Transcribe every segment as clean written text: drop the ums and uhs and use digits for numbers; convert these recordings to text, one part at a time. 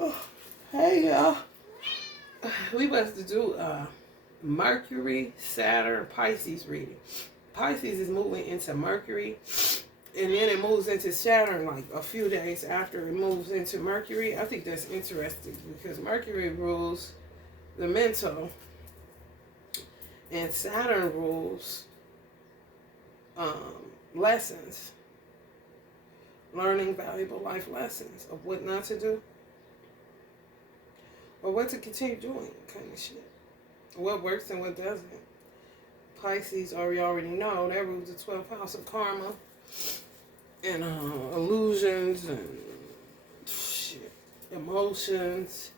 Oh, hey y'all. We about to do Mercury Saturn Pisces reading. Pisces is moving into Mercury, and then it moves into Saturn like a few days after it moves into Mercury. I think that's interesting because Mercury rules the mental and Saturn rules lessons, learning valuable life lessons of what not to do or what to continue doing, kind of shit. What works and what doesn't. Pisces, we already know, that rules the 12th house of karma and illusions and shit, emotions.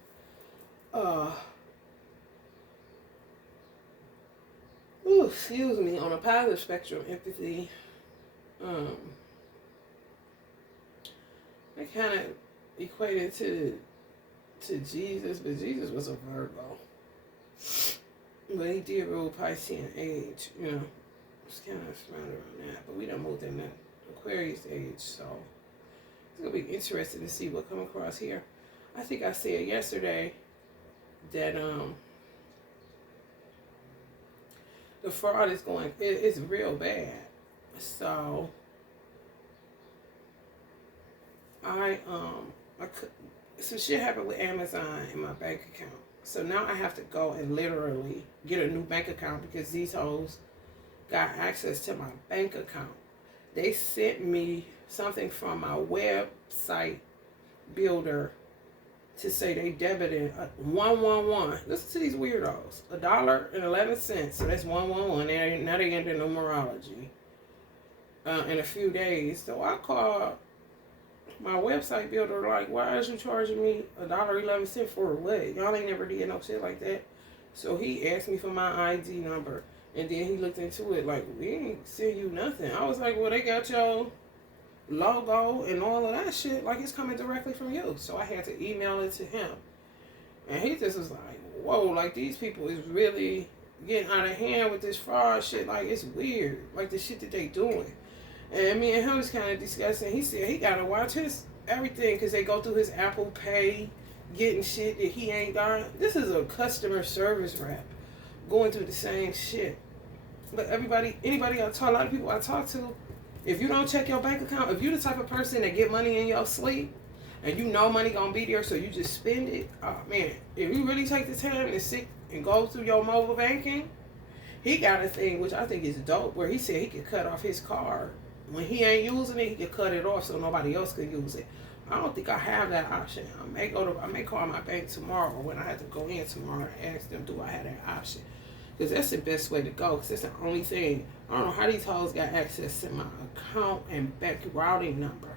Excuse me. On a positive spectrum, empathy. I kind of equated to Jesus, but Jesus was a Virgo. But he did rule Piscean age, It's kind of surrounded around that. But we done moved in that Aquarius age, so it's going to be interesting to see what come across here. I think I said yesterday that the fraud is going, it's real bad. So some shit happened with Amazon in my bank account. So now I have to go and literally get a new bank account because these hoes got access to my bank account. They sent me something from my website builder to say they debited 111. Listen to these weirdos. $1.11. So that's 111. Now they into numerology. In a few days. So I called my website builder, like, why is you charging me $1.11 for what? Y'all ain't never did no shit like that. So he asked me for my ID number. And then he looked into it like, we ain't send you nothing. I was like, well, they got your logo and all of that shit. Like, it's coming directly from you. So I had to email it to him. And he just was like, whoa, like, these people is really getting out of hand with this fraud shit. Like, it's weird. Like, the shit that they doing. And me and him was kind of discussing. He said he got to watch his everything because they go through his Apple Pay, getting shit that he ain't done. This is a customer service rep going through the same shit. But a lot of people I talk to, if you don't check your bank account, if you the type of person that get money in your sleep and you know money gonna be there so you just spend it, oh man, if you really take the time and sit and go through your mobile banking, he got a thing which I think is dope where he said he could cut off his card. When he ain't using it, he could cut it off so nobody else could use it. I don't think I have that option. I may call my bank tomorrow when I have to go in tomorrow and ask them, do I have that option? Because that's the best way to go. Because that's the only thing. I don't know how these hoes got access to my account and bank routing number.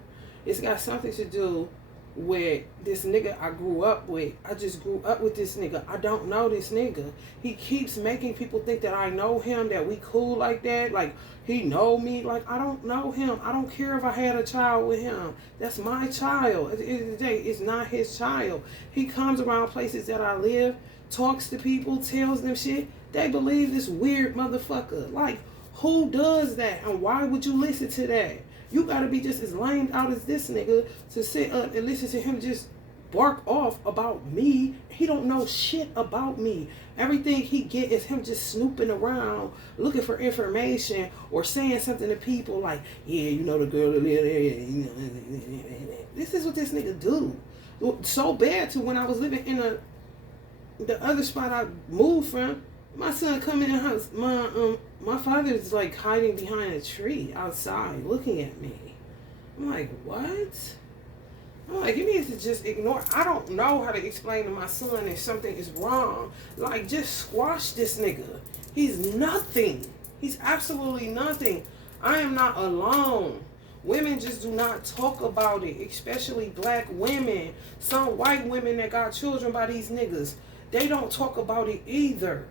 It's got something to do with this nigga I grew up with. I just grew up with this nigga. I don't know this nigga. He keeps making people think that I know him, that we cool like that. Like, he know me. Like, I don't know him. I don't care if I had a child with him. That's my child. At the end of the day, it's not his child. He comes around places that I live, talks to people, tells them shit. They believe this weird motherfucker. Like, who does that? And why would you listen to that? You gotta be just as lamed out as this nigga to sit up and listen to him just bark off about me. He don't know shit about me. Everything he get is him just snooping around, looking for information or saying something to people like, yeah, you know the girl that live there. This is what this nigga do. So bad to when I was living in the other spot I moved from, my son come in the house. My father's like hiding behind a tree outside looking at me. I'm like, what? I'm like, you need to just ignore. I don't know how to explain to my son if something is wrong. Like, just squash this nigga. He's nothing. He's absolutely nothing. I am not alone. Women just do not talk about it, especially black women. Some white women that got children by these niggas, they don't talk about it either.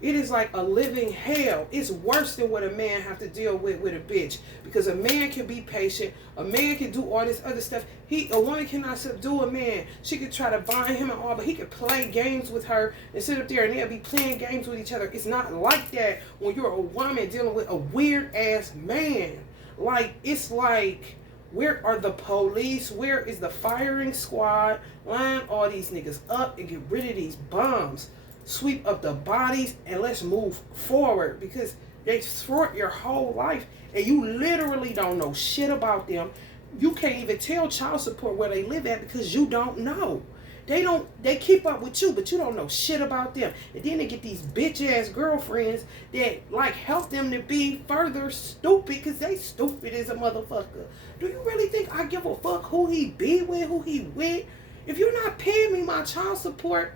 It is like a living hell. It's worse than what a man have to deal with a bitch. Because a man can be patient. A man can do all this other stuff. A woman cannot subdue a man. She could try to bind him and all, but he could play games with her and sit up there and they'll be playing games with each other. It's not like that when you're a woman dealing with a weird ass man. Like, it's like Where are the police? Where is the firing squad? Line all these niggas up and get rid of these bombs. Sweep up the bodies and let's move forward, because they thwart your whole life and you literally don't know shit about them. You can't even tell child support where they live at because you don't know. They keep up with you, but you don't know shit about them. And then they get these bitch ass girlfriends that like help them to be further stupid, because they stupid as a motherfucker. Do you really think I give a fuck who he be with, who he with? If you're not paying me my child support,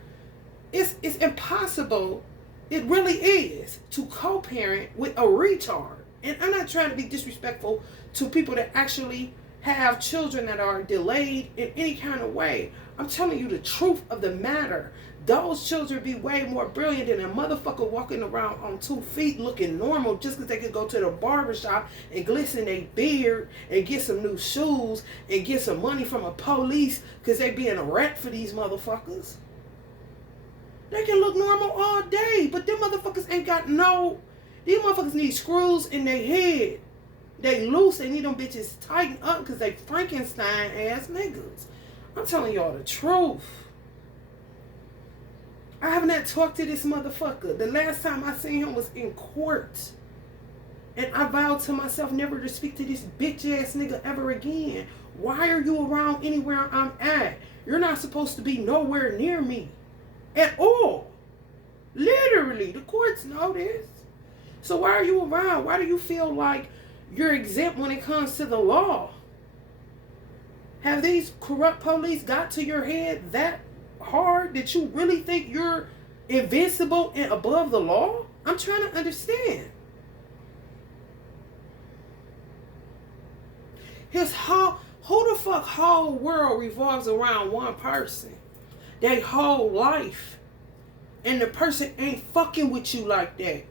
it's impossible. It really is to co-parent with a retard. And I'm not trying to be disrespectful to people that actually have children that are delayed in any kind of way. I'm telling you the truth of the matter. Those children be way more brilliant than a motherfucker walking around on 2 feet looking normal just because they could go to the barbershop and glisten their beard and get some new shoes and get some money from a police because they being a rat for these motherfuckers. They can look normal all day, but them motherfuckers ain't got no... These motherfuckers need screws in their head. They loose, they need them bitches tightened up because they Frankenstein ass niggas. I'm telling y'all the truth. I haven't had talked to this motherfucker. The last time I seen him was in court. And I vowed to myself never to speak to this bitch ass nigga ever again. Why are you around anywhere I'm at? You're not supposed to be nowhere near me. At all. Literally. The courts know this. So why are you around? Why do you feel like you're exempt when it comes to the law? Have these corrupt police got to your head that hard that you really think you're invincible and above the law? I'm trying to understand. Who the fuck whole world revolves around one person? Their whole life. And the person ain't fucking with you like that.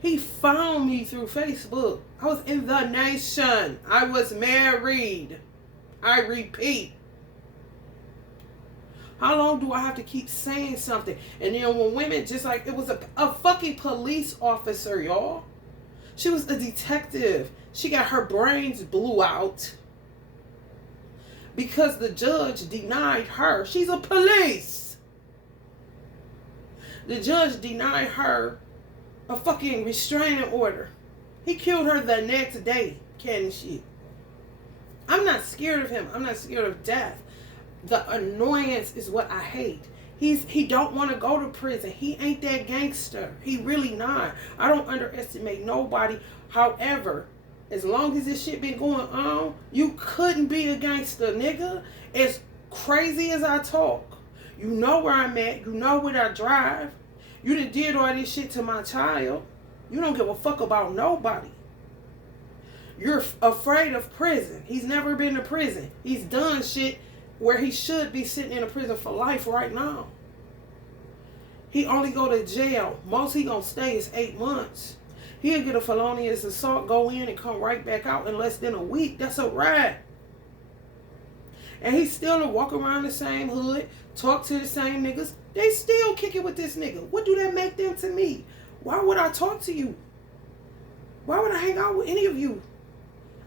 He found me through Facebook. I was in the nation. I was married. I repeat. How long do I have to keep saying something? And then when women, just like, it was a fucking police officer, y'all. She was a detective. She got her brains blew out because the judge denied her. She's a police. The judge denied her a fucking restraining order. He killed her the next day. Cat and shit. I'm not scared of him. I'm not scared of death. The annoyance is what I hate. He don't want to go to prison. He ain't that gangster. He really not. I don't underestimate nobody. However, as long as this shit been going on, you couldn't be a gangster, nigga. As crazy as I talk, you know where I'm at. You know what I drive. You done did all this shit to my child. You don't give a fuck about nobody. You're afraid of prison. He's never been to prison. He's done shit where he should be sitting in a prison for life right now. He only go to jail. Most he gonna stay is 8 months. He'll get a felonious assault, go in and come right back out in less than a week. That's a rat. And he still walk around the same hood, talk to the same niggas. They still kick it with this nigga. What do that make them to me? Why would I talk to you? Why would I hang out with any of you?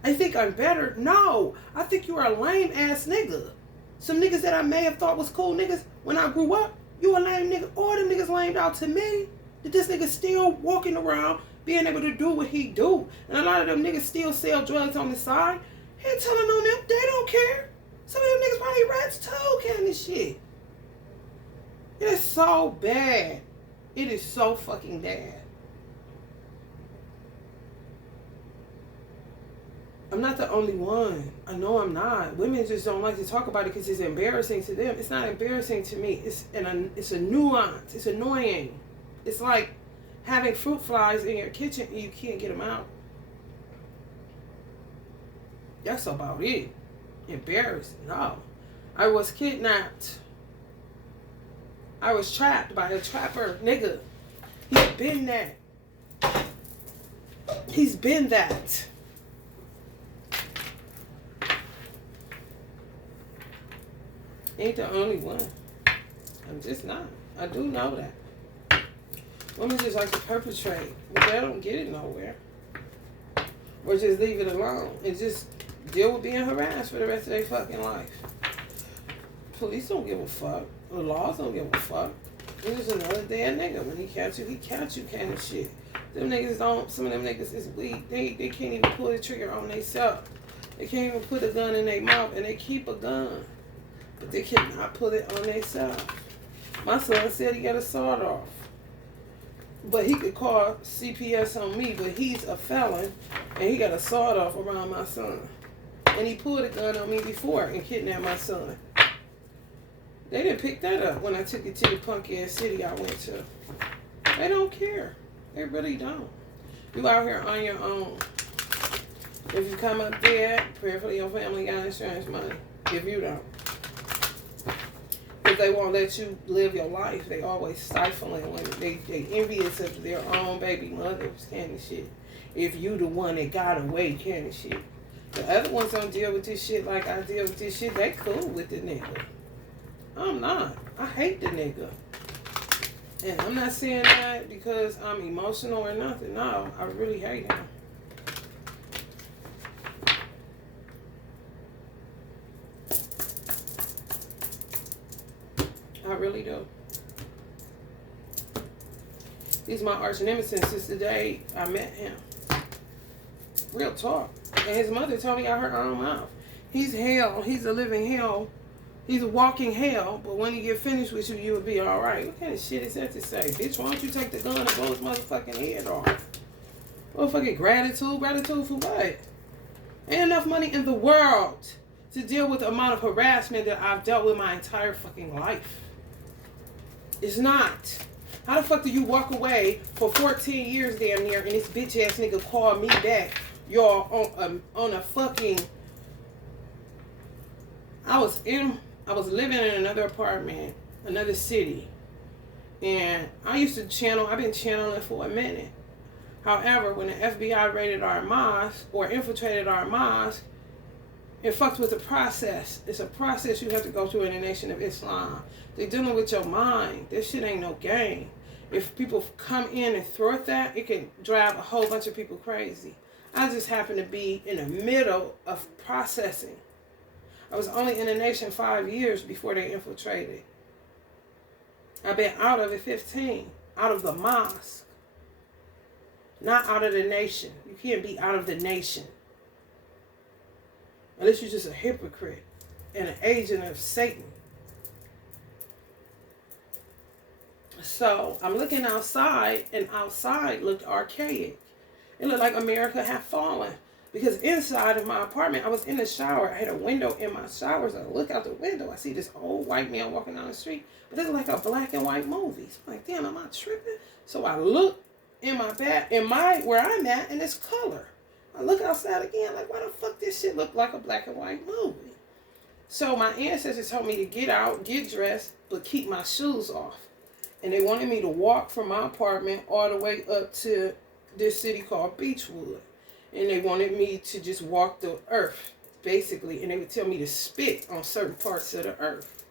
I think I'm better? No. I think you're a lame ass nigga. Some niggas that I may have thought was cool niggas when I grew up, you a lame nigga. All them niggas lamed out to me. That this nigga still walking around, being able to do what he do. And a lot of them niggas still sell drugs on the side. He telling on them, they don't care. Some of them niggas probably rats too, kind of shit. It is so bad. It is so fucking bad. I'm not the only one. I know I'm not. Women just don't like to talk about it because it's embarrassing to them. It's not embarrassing to me. It's a nuance. It's annoying. It's like having fruit flies in your kitchen and you can't get them out. That's about it. Embarrassing. No. I was kidnapped. I was trapped by a trapper nigga. He's been that. He's been that. Ain't the only one. I'm just not. I do know that. Women just like to perpetrate, but they don't get it nowhere. Or just leave it alone and just deal with being harassed for the rest of their fucking life. Police don't give a fuck. The laws don't give a fuck. It's just another dead nigga. When he catch you kind of shit. Them niggas don't, some of them niggas is weak. They can't even pull the trigger on themselves. They can't even put a gun in their mouth, and they keep a gun. But they cannot put it on themselves. My son said he got a sawed off. But he could call CPS on me, but he's a felon, and he got a sawed off around my son. And he pulled a gun on me before and kidnapped my son. They didn't pick that up when I took it to the punk ass city I went to. They don't care. They really don't. You out here on your own. If you come up dead, prayerfully your family got insurance money. If you don't. Because they won't let you live your life. They always stifling women. They envious of their own baby mothers kind of shit. If you the one that got away kind of shit. The other ones don't deal with this shit like I deal with this shit. They cool with the nigga. I'm not. I hate the nigga. And I'm not saying that because I'm emotional or nothing. No, I really hate him. I really do. He's my arch nemesis since the day I met him. Real talk. And his mother told me out her own mouth. He's hell. He's a living hell. He's a walking hell. But when he get finished with you, you will be all right. What kind of shit is that to say? Bitch, why don't you take the gun and blow his motherfucking head off? Motherfucking gratitude? Gratitude for what? Ain't enough money in the world to deal with the amount of harassment that I've dealt with my entire fucking life. It's not. How the fuck do you walk away for 14 years damn near and this bitch ass nigga call me back? Y'all on a fucking... I was living in another apartment, another city. And I used to channel, I've been channeling for a minute. However, when the FBI raided our mosque or infiltrated our mosque, it fucked with the process. It's a process you have to go through in the Nation of Islam. They're dealing with your mind. This shit ain't no game. If people come in and thwart that, it can drive a whole bunch of people crazy. I just happen to be in the middle of processing. I was only in the nation 5 years before they infiltrated. I've been out of it 15. Out of the mosque. Not out of the nation. You can't be out of the nation. Unless you're just a hypocrite and an agent of Satan. So I'm looking outside, and outside looked archaic. It looked like America had fallen. Because inside of my apartment, I was in the shower. I had a window in my shower. So I look out the window. I see this old white man walking down the street. But it's like a black and white movie. So I'm like, damn, am I tripping? So I look in my bed, where I'm at, and it's color. I look outside again, like, why the fuck this shit look like a black and white movie? So my ancestors told me to get out, get dressed, but keep my shoes off. And they wanted me to walk from my apartment all the way up to this city called Beechwood. And they wanted me to just walk the earth, basically. And they would tell me to spit on certain parts of the earth.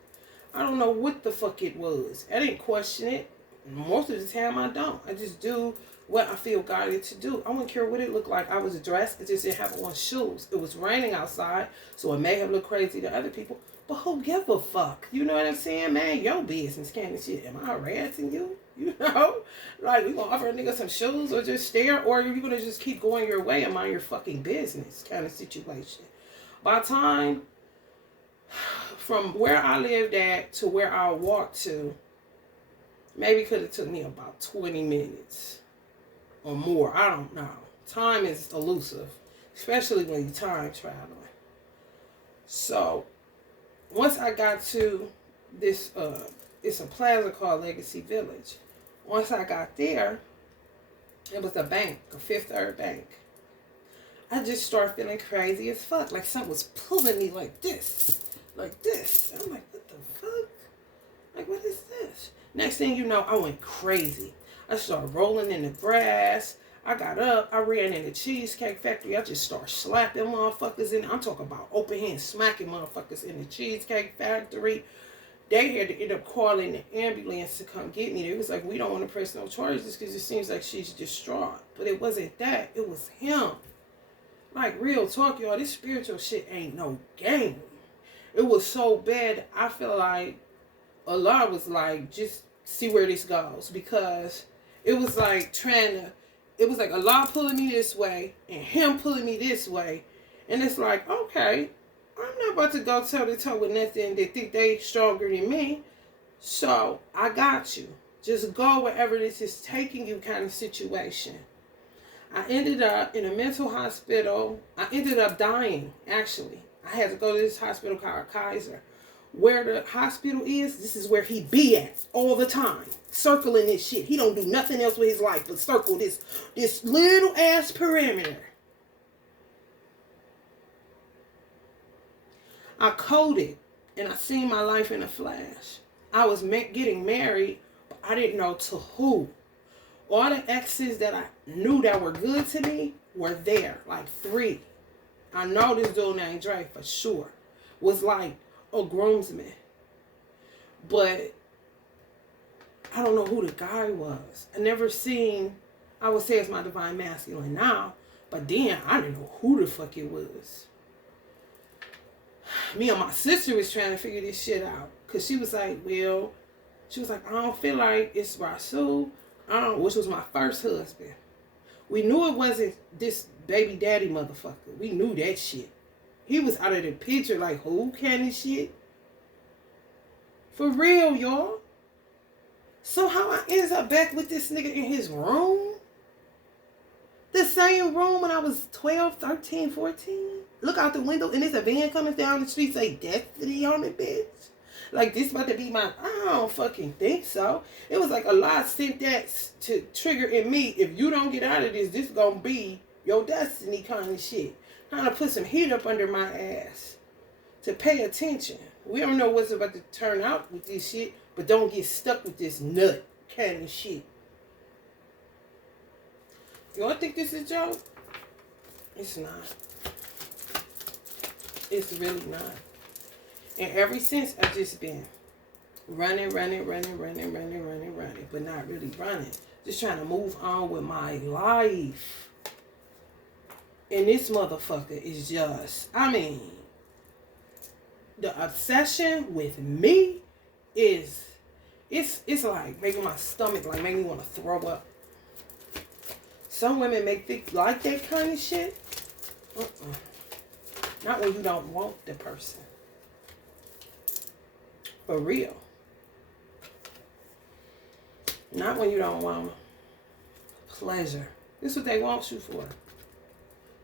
I don't know what the fuck it was. I didn't question it. Most of the time I don't. I just do what I feel guided to do. I wouldn't care what it looked like. I was dressed. I just didn't have on shoes. It was raining outside, so it may have looked crazy to other people. But who give a fuck? You know what I'm saying, man? Your business kind of shit. Am I harassing you? You know? Like, we gonna offer a nigga some shoes or just stare? Or are you gonna just keep going your way and mind your fucking business kind of situation? By the time, from where I lived at to where I walked to, maybe could have took me about 20 minutes or more. I don't know. Time is elusive, especially when you're time traveling. So, once I got to this, it's a plaza called Legacy Village. Once I got there, it was a bank, a Fifth Third Bank. I just started feeling crazy as fuck. Like something was pulling me like this. Like this. I'm like, what the fuck? Like, what is this? Next thing you know, I went crazy. I started rolling in the grass. I got up. I ran in the Cheesecake Factory. I just started slapping motherfuckers in. I'm talking about open hand smacking motherfuckers in the Cheesecake Factory. They had to end up calling the ambulance to come get me. It was like, we don't want to press no charges because it seems like she's distraught. But it wasn't that. It was him. Like, real talk, y'all, this spiritual shit ain't no game. It was so bad, I feel like Allah was like, just see where this goes. Because it was like it was like Allah pulling me this way and him pulling me this way. And it's like, okay, I'm not about to go toe to toe with nothing that think they stronger than me. So I got you. Just go wherever this is taking you kind of situation. I ended up in a mental hospital. I ended up dying, actually. I had to go to this hospital called Kaiser. Where the hospital is, this is where he be at all the time. Circling this shit. He don't do nothing else with his life but circle this little ass perimeter. I coded and I seen my life in a flash. I was getting married, but I didn't know to who. All the exes that I knew that were good to me were there, like 3. I know this dude named Dre for sure was like a groomsman. But I don't know who the guy was. I would say it's my divine masculine now, but then I didn't know who the fuck it was. Me and my sister was trying to figure this shit out. Because she was like, I don't feel like it's Rasul, which was my first husband. We knew it wasn't this baby daddy motherfucker. We knew that shit. He was out of the picture like, who can this shit? For real, y'all. So how I ended up back with this nigga in his room? The same room when I was 12, 13, 14. Look out the window and there's a van coming down the street say Destiny on it, bitch. Like this about to be I don't fucking think so. It was like a lot sent that to trigger in me. If you don't get out of this gonna be your destiny kind of shit. Trying to put some heat up under my ass. To pay attention. We don't know what's about to turn out with this shit, but don't get stuck with this nut kind of shit. Y'all think this is a joke? It's not. It's really not. And ever since, I've just been running, but not really running. Just trying to move on with my life. And this motherfucker is just, the obsession with me is, it's like making my stomach, like making me want to throw up. Some women like that kind of shit. Not when you don't want the person. For real. Not when you don't want pleasure. This is what they want you for.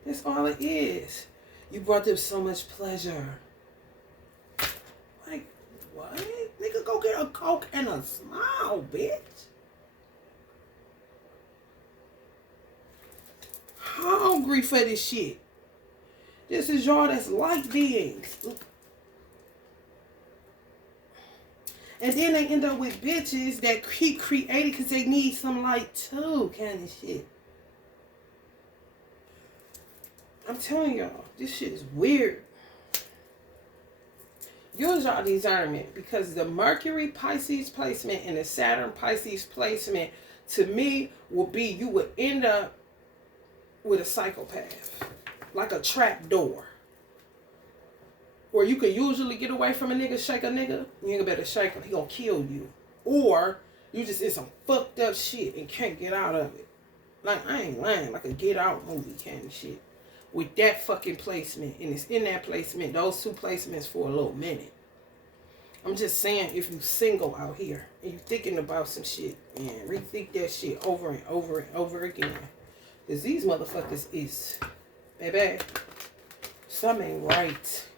That's all it is. You brought them so much pleasure. Like, what? Nigga, go get a Coke and a smile, bitch. Hungry for this shit. This is y'all that's light beings. And then they end up with bitches that he created because they need some light too, kind of shit. I'm telling y'all, this shit is weird. Use y'all discernment because the Mercury Pisces placement and the Saturn Pisces placement to me will be you would end up with a psychopath. Like a trap door. Or you could usually get away from a nigga, shake a nigga. You ain't better shake him, he gonna kill you. Or you just in some fucked up shit and can't get out of it. Like, I ain't lying, like a Get Out movie kind of shit. With that fucking placement. And it's in that placement, those 2 placements for a little minute. I'm just saying, if you single out here and you thinking about some shit, and rethink that shit over and over and over again. Because these motherfuckers is, baby, something ain't right.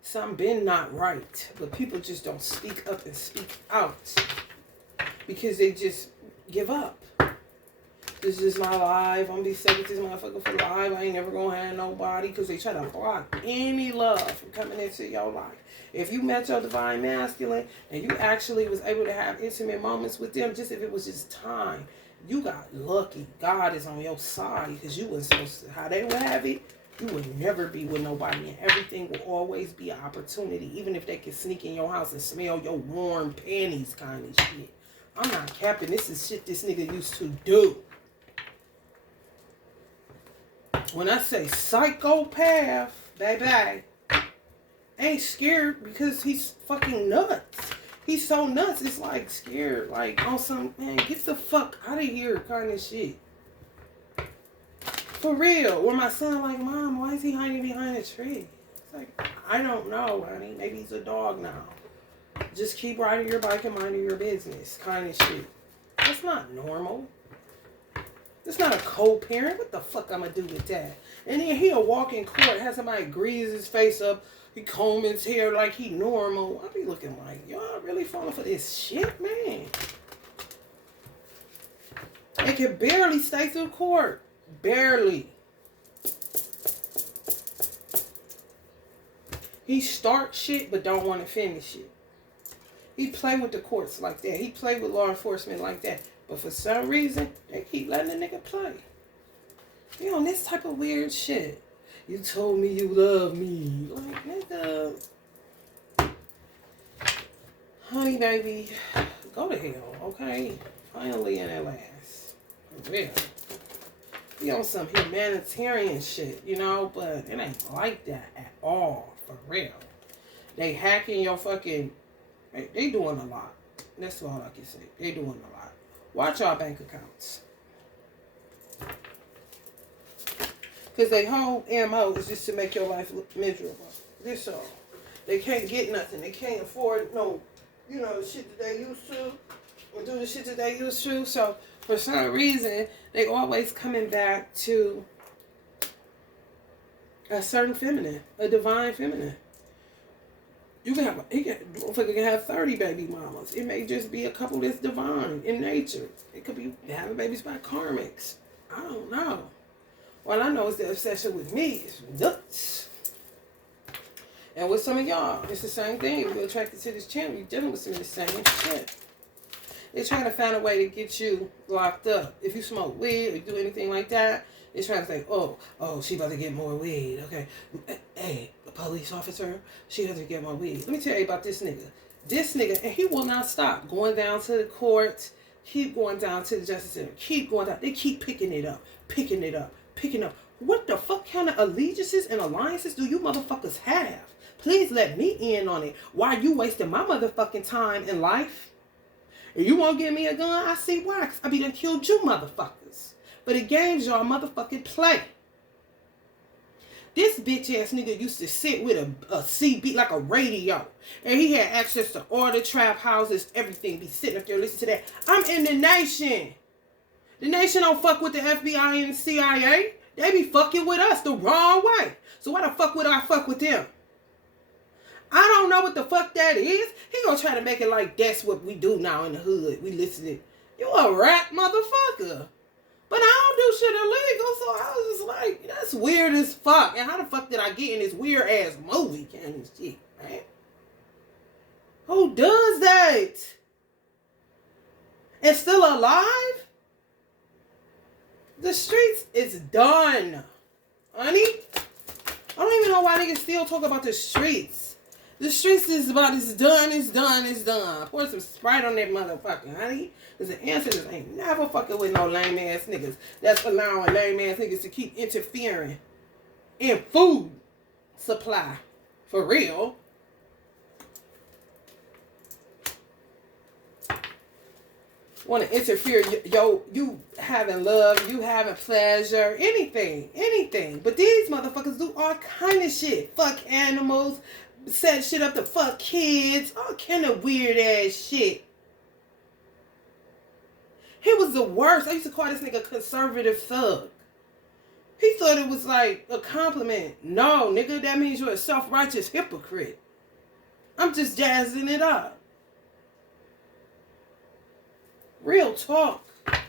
Something been not right. But people just don't speak up and speak out. Because they just give up. This is my life. I'm gonna be stuck with this motherfucker for life. I ain't never gonna have nobody. Because they try to block any love from coming into your life. If you met your divine masculine and you actually was able to have intimate moments with them, just if it was just time, you got lucky. God is on your side because you wasn't supposed to. How they would have it, you would never be with nobody. And everything will always be an opportunity. Even if they can sneak in your house and smell your warm panties kind of shit. I'm not capping. This is shit this nigga used to do. When I say psychopath, baby, ain't scared because he's fucking nuts. He's so nuts, it's like scared, like on some, man, get the fuck out of here kind of shit. For real. When my son like, Mom, why is he hiding behind a tree? It's like, I don't know, honey. Maybe he's a dog now. Just keep riding your bike and minding your business kind of shit. That's not normal. It's not a co-parent. What the fuck I'm gonna do with that? And then he'll walk in court, have somebody grease his face up, he comb his hair like he normal. I'll be looking like, y'all really falling for this shit, man. They can barely stay through court. Barely. He starts shit but don't want to finish it. He play with the courts like that. He play with law enforcement like that. But for some reason, they keep letting the nigga play. You on this type of weird shit. You told me you love me. Like, nigga. Honey, baby, go to hell, okay? Finally in that last. For real. Be on some humanitarian shit, you know? But it ain't like that at all. For real. They hacking your fucking... They doing a lot. That's all I can say. They doing a lot. Watch our bank accounts. Because their whole MO is just to make your life look miserable. That's all. They can't get nothing. They can't afford no, you know, the shit that they used to. Or do the shit that they used to. So, for some reason, they always coming back to a certain feminine. A divine feminine. You can have, he can have 30 baby mamas. It may just be a couple that's divine in nature. It could be having babies by karmics. I don't know. All I know is the obsession with me is nuts. And with some of y'all, it's the same thing. If you're attracted to this channel, you're dealing with some of the same shit. They're trying to find a way to get you locked up. If you smoke weed or do anything like that, they're trying to say, oh, she about to get more weed. Okay. Hey, a police officer, she has to get more weed. Let me tell you about this nigga. This nigga, and he will not stop going down to the court, keep going down to the Justice Center, keep going down. They keep picking it up, picking it up, picking up. What the fuck kind of allegiances and alliances do you motherfuckers have? Please let me in on it. Why you wasting my motherfucking time in life? If you won't give me a gun, I see why. 'Cause I be done killed you motherfuckers. But the games y'all motherfucking play. This bitch ass nigga used to sit with a CB, like a radio. And he had access to all the trap houses, everything. Be sitting up there listening to that. I'm in the nation. The nation don't fuck with the FBI and the CIA. They be fucking with us the wrong way. So why the fuck would I fuck with them? I don't know what the fuck that is. He gonna try to make it like that's what we do now in the hood. We listen to, you a rap motherfucker. But I don't do shit illegal, so I was just like, that's weird as fuck. And how the fuck did I get in this weird ass movie kind of shit, man? Who does that? And still alive? The streets is done. Honey? I don't even know why niggas still talk about the streets. The streets is about, it's done, it's done, it's done. Pour some Sprite on that motherfucker, honey. Because the ancestors ain't never fucking with no lame ass niggas that's allowing lame ass niggas to keep interfering in food supply. For real. Want to interfere, you having love, you having pleasure, anything. But these motherfuckers do all kind of shit. Fuck animals, set shit up to fuck kids, all kind of weird ass shit. He was the worst. I used to call this nigga conservative thug. He thought it was like a compliment. No, nigga, that means you're a self-righteous hypocrite. I'm just jazzing it up. Real talk. I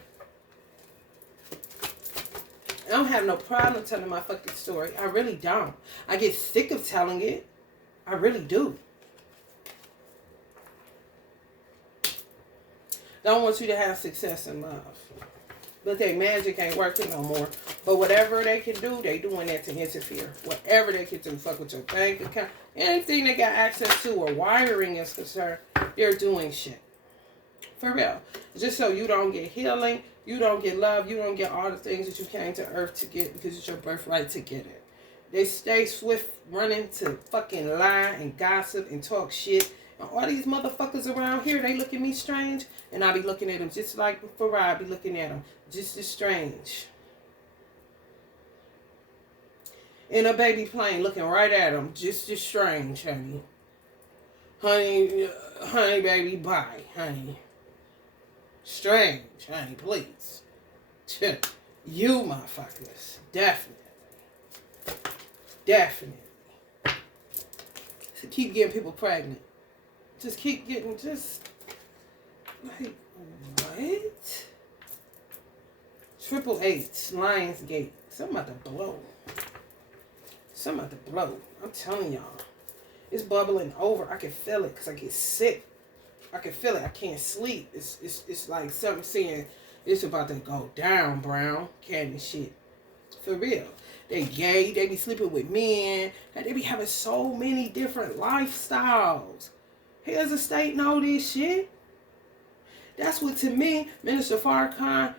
don't have no problem telling my fucking story. I really don't. I get sick of telling it. I really do. Don't want you to have success in love. But their magic ain't working no more. But whatever they can do, they doing that to interfere. Whatever they can do, fuck with your bank account. Anything they got access to or wiring is concerned, they're doing shit. For real. Just so you don't get healing, you don't get love, you don't get all the things that you came to earth to get because it's your birthright to get it. They stay swift running to fucking lie and gossip and talk shit. And all these motherfuckers around here, they look at me strange. And I be looking at them just like Farah be looking at them. Just as strange. In a baby plane looking right at them. Just as strange, honey. Honey, baby, bye, honey. Strange, honey, please. You motherfuckers. Definitely. Definitely. To keep getting people pregnant. Just keep getting, just, like, what? 888, Lionsgate. Something about to blow. Something about to blow. I'm telling y'all. It's bubbling over. I can feel it because I get sick. I can feel it. I can't sleep. It's like something saying it's about to go down, Brown. Candy shit. For real. They gay. They be sleeping with men. And they be having so many different lifestyles. Here's a state know this shit. That's what, to me, Minister Farrakhan,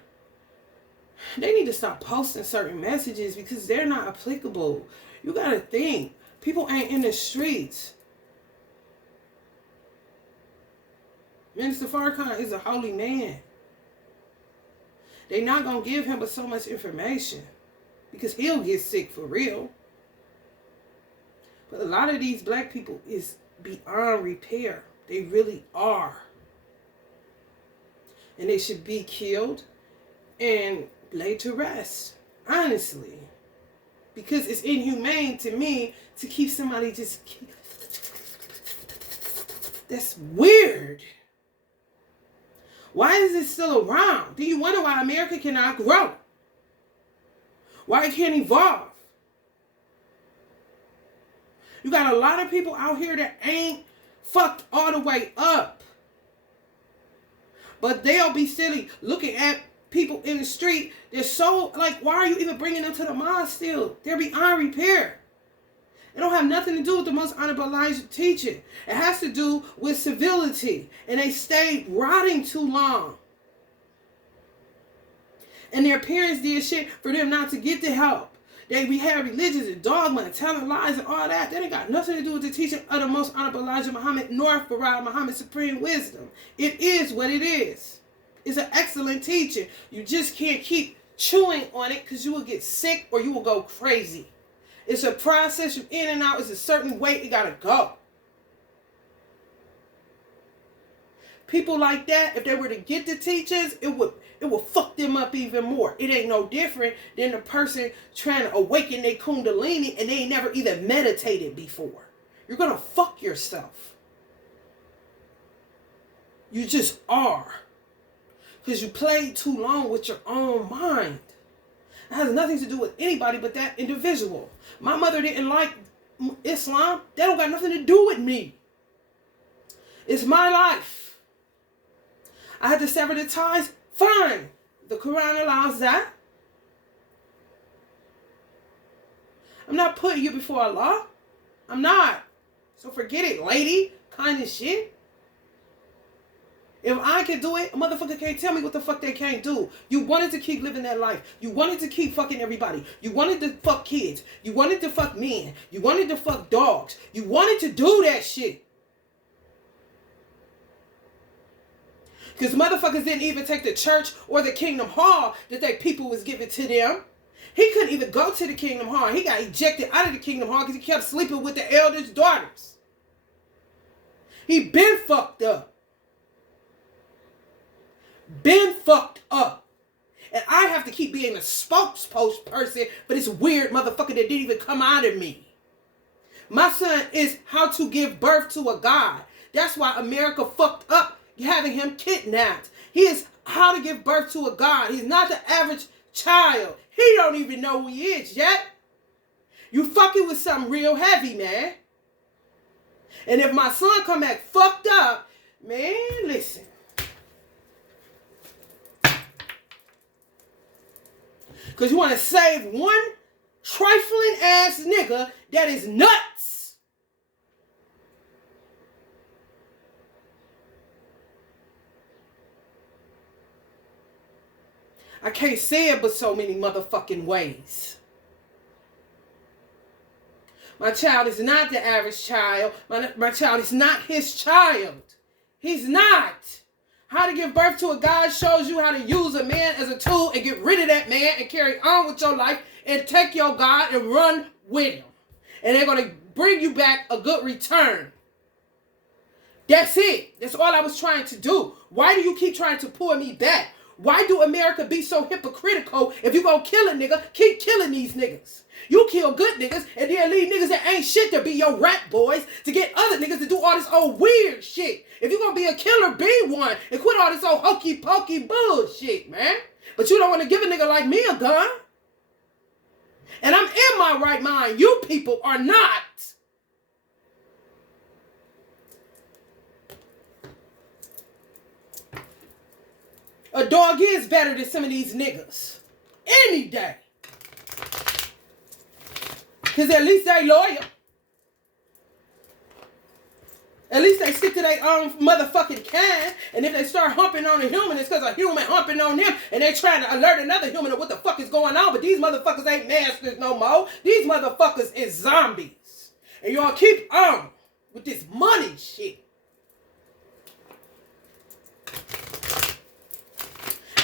they need to stop posting certain messages because they're not applicable. You got to think. People ain't in the streets. Minister Farrakhan is a holy man. They not going to give him but so much information because he'll get sick for real. But a lot of these black people is beyond repair. They really are. And they should be killed and laid to rest. Honestly. Because it's inhumane to me to keep somebody just... That's weird. Why is it still around? Do you wonder why America cannot grow? Why it can't evolve? You got a lot of people out here that ain't fucked all the way up. But they'll be silly looking at people in the street. They're so, like, why are you even bringing them to the mosque still? They're beyond repair. It don't have nothing to do with the most honorable Elijah teaching. It has to do with civility. And they stayed rotting too long. And their parents did shit for them not to get the help. They had religions and dogma and telling lies and all that. That ain't got nothing to do with the teaching of the most honorable Elijah Muhammad nor Farah Muhammad's supreme wisdom. It is what it is. It's an excellent teaching. You just can't keep chewing on it because you will get sick or you will go crazy. It's a process. You in and out. It's a certain way it gotta go. People like that, if they were to get the teachings, it would fuck them up even more. It ain't no different than the person trying to awaken their kundalini and they ain't never even meditated before. You're gonna fuck yourself. You just are. Because you played too long with your own mind. It has nothing to do with anybody but that individual. My mother didn't like Islam. That don't got nothing to do with me. It's my life. I had to sever the ties. Fine. The Quran allows that. I'm not putting you before Allah. I'm not. So forget it, lady. Kind of shit. If I can do it, a motherfucker can't tell me what the fuck they can't do. You wanted to keep living that life. You wanted to keep fucking everybody. You wanted to fuck kids. You wanted to fuck men. You wanted to fuck dogs. You wanted to do that shit. Because motherfuckers didn't even take the church or the Kingdom Hall that their people was giving to them. He couldn't even go to the Kingdom Hall. He got ejected out of the Kingdom Hall because he kept sleeping with the elders' daughters. He been fucked up. Been fucked up. And I have to keep being a spokesperson for this weird motherfucker that didn't even come out of me. My son is how to give birth to a God. That's why America fucked up having him kidnapped. He is how to give birth to a God. He's not the average child. He don't even know who he is yet. You fucking with something real heavy, man. And if my son come back fucked up, man, listen. Because you want to save one trifling ass nigga that is nuts. I can't say it but so many motherfucking ways. My child is not the average child. My child is not his child. He's not. How to give birth to a guy shows you how to use a man as a tool and get rid of that man and carry on with your life and take your God and run with him. And they're going to bring you back a good return. That's it. That's all I was trying to do. Why do you keep trying to pull me back? Why do America be so hypocritical? If you gonna kill a nigga, keep killing these niggas. You kill good niggas and then leave niggas that ain't shit to be your rat boys to get other niggas to do all this old weird shit. If you gonna be a killer, be one and quit all this old hokey pokey bullshit, man. But you don't want to give a nigga like me a gun. And I'm in my right mind. You people are not. A dog is better than some of these niggas. Any day. Because at least they loyal. At least they stick to their own motherfucking kind. And if they start humping on a human, it's because a human humping on them. And they trying to alert another human of what the fuck is going on. But these motherfuckers ain't masters no more. These motherfuckers is zombies. And y'all keep on with this money shit.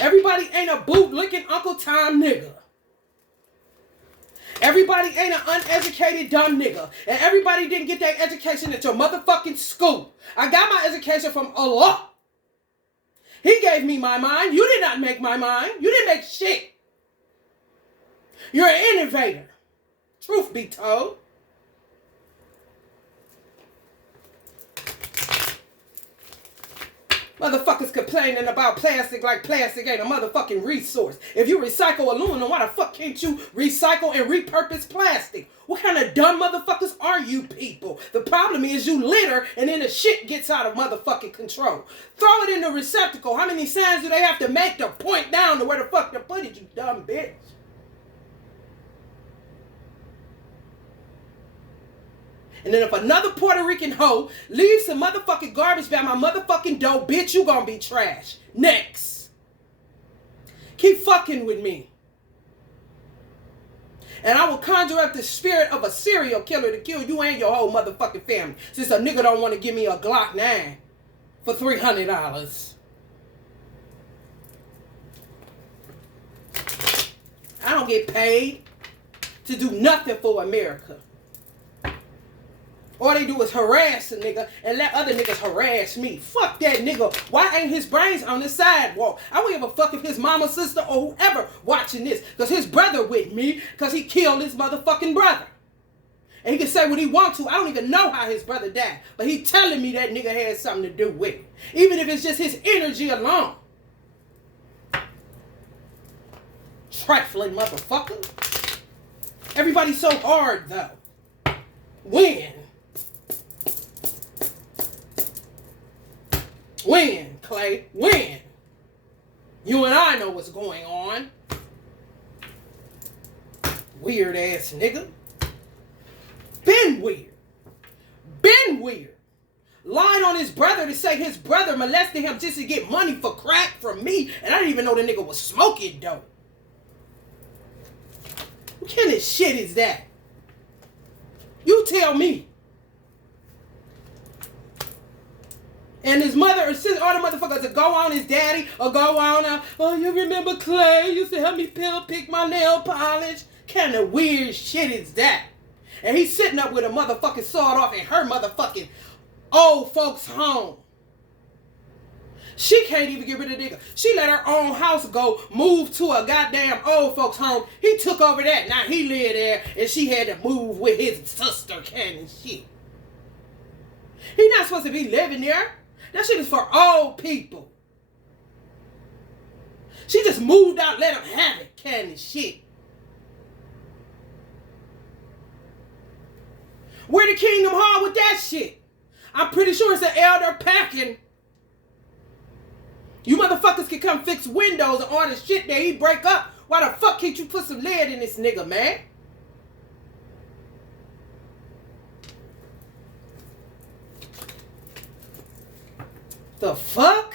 Everybody ain't a boot-licking Uncle Tom nigga. Everybody ain't an uneducated dumb nigga. And everybody didn't get their education at your motherfucking school. I got my education from Allah. He gave me my mind. You did not make my mind. You didn't make shit. You're an innovator. Truth be told. Motherfuckers complaining about plastic like plastic ain't a motherfucking resource. If you recycle aluminum, why the fuck can't you recycle and repurpose plastic? What kind of dumb motherfuckers are you people? The problem is you litter and then the shit gets out of motherfucking control. Throw it in the receptacle. How many signs do they have to make to point down to where the fuck to put it, you dumb bitch? And then if another Puerto Rican hoe leaves some motherfucking garbage by my motherfucking door, bitch, you gonna be trash. Next. Keep fucking with me. And I will conjure up the spirit of a serial killer to kill you and your whole motherfucking family. Since a nigga don't want to give me a Glock 9 for $300. I don't get paid to do nothing for America. All they do is harass a nigga and let other niggas harass me. Fuck that nigga. Why ain't his brains on the sidewalk? I wouldn't give a fuck if his mama, sister, or whoever watching this. Because his brother with me. Because he killed his motherfucking brother. And he can say what he wants to. I don't even know how his brother died. But he telling me that nigga had something to do with it. Even if it's just his energy alone. Trifling motherfucker. Everybody's so hard though. When? When, Clay? When? You and I know what's going on. Weird ass nigga. Been weird. Been weird. Lied on his brother to say his brother molested him just to get money for crack from me. And I didn't even know the nigga was smoking dope. What kind of shit is that? You tell me. And his mother or sister, all the motherfuckers that go on his daddy or go on, oh, you remember Clay used to help me pick my nail polish? Kind of weird shit is that? And he's sitting up with a motherfucking sawed off in her motherfucking old folks' home. She can't even get rid of the nigga. She let her own house go, move to a goddamn old folks' home. He took over that. Now he lived there and she had to move with his sister kind of shit. He not supposed to be living there. That shit is for old people. She just moved out, let him have it, kind of shit. Where the Kingdom Hall with that shit? I'm pretty sure it's an elder packing. You motherfuckers can come fix windows and all the shit that he break up. Why the fuck can't you put some lead in this nigga, man? The fuck?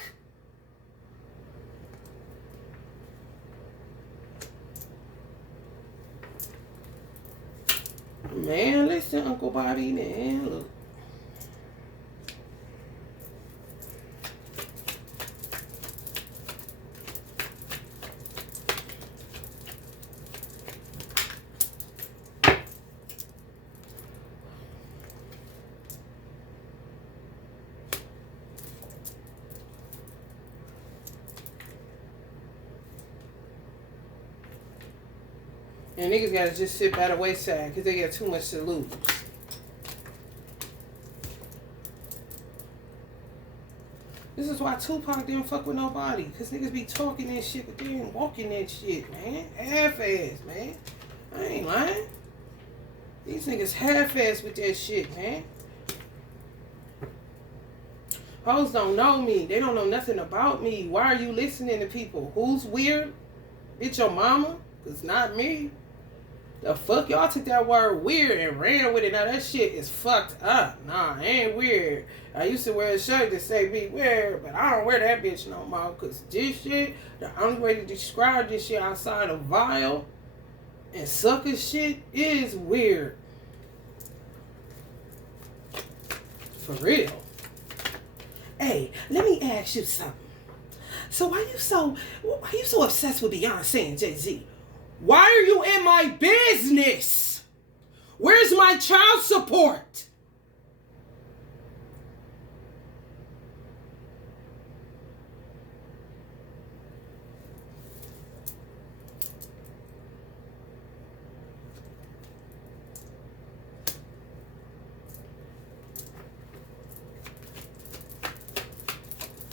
nobody, man. Look. And niggas gotta just sit by the wayside because they got too much to lose. This is why Tupac didn't fuck with nobody. Because niggas be talking that shit, but they ain't walking that shit, man. Half-ass, man. I ain't lying. These niggas half-ass with that shit, man. Hoes don't know me. They don't know nothing about me. Why are you listening to people? Who's weird? It's your mama? It's not me. The fuck? Y'all took that word weird and ran with it. Now that shit is fucked up. Nah, I ain't weird. I used to wear a shirt that say be weird, but I don't wear that bitch no more. Cause this shit, the only way to describe this shit outside of vile and sucker shit is weird. For real. Hey, let me ask you something. So why you so obsessed with Beyonce and Jay-Z? Why are you in my business? Where's my child support?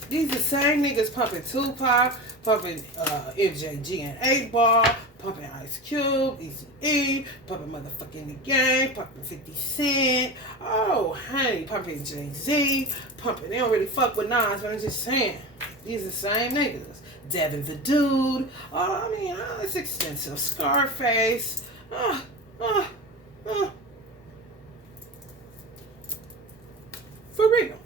These the same niggas pumping Tupac, pumping MJG and 8 Ball, pumping Ice Cube, Eazy-E, pumping motherfucking The Game, pumping 50 Cent. Oh, honey, pumping Jay-Z, pumping. They don't really fuck with Nas, but I'm just saying. These are the same niggas. Devin the Dude. Oh, I mean, it's extensive. Scarface. For real.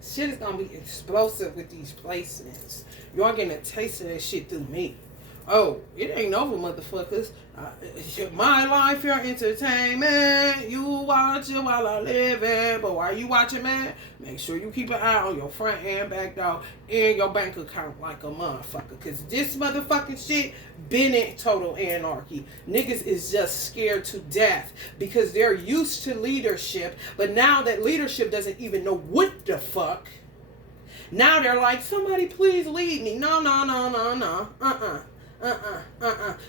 Shit is gonna be explosive with these placements. Y'all getting a taste of that shit through me. Oh, it ain't over, motherfuckers. My life, your entertainment. You watch it while I live it. But while you watching, man, make sure you keep an eye on your front and back door and your bank account like a motherfucker. Because this motherfucking shit been in total anarchy. Niggas is just scared to death because they're used to leadership. But now that leadership doesn't even know what the fuck, now they're like, somebody please lead me. No.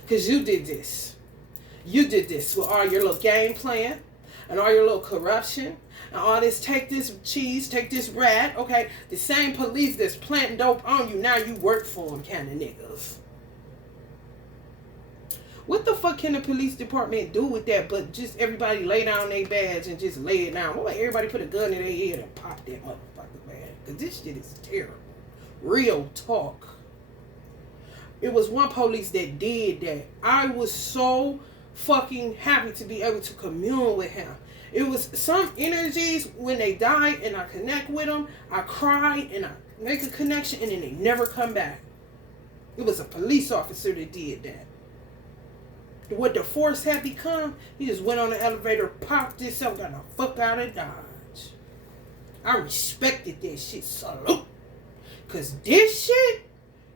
Because you did this. You did this with all your little game plan and all your little corruption and all this take this cheese, take this rat. Okay, the same police that's planting dope on you, now you work for them kind of niggas. What the fuck can the police department do with that but just everybody lay down their badge and just lay it down? What about everybody put a gun in their head and pop that motherfucker, man? Because this shit is terrible. Real talk. It was one police that did that. I was so fucking happy to be able to commune with him. It was some energies when they die and I connect with them. I cry and I make a connection and then they never come back. It was a police officer that did that. What the force had become, he just went on the elevator, popped this up, got the fuck out of Dodge. I respected that shit. Salute. Because this shit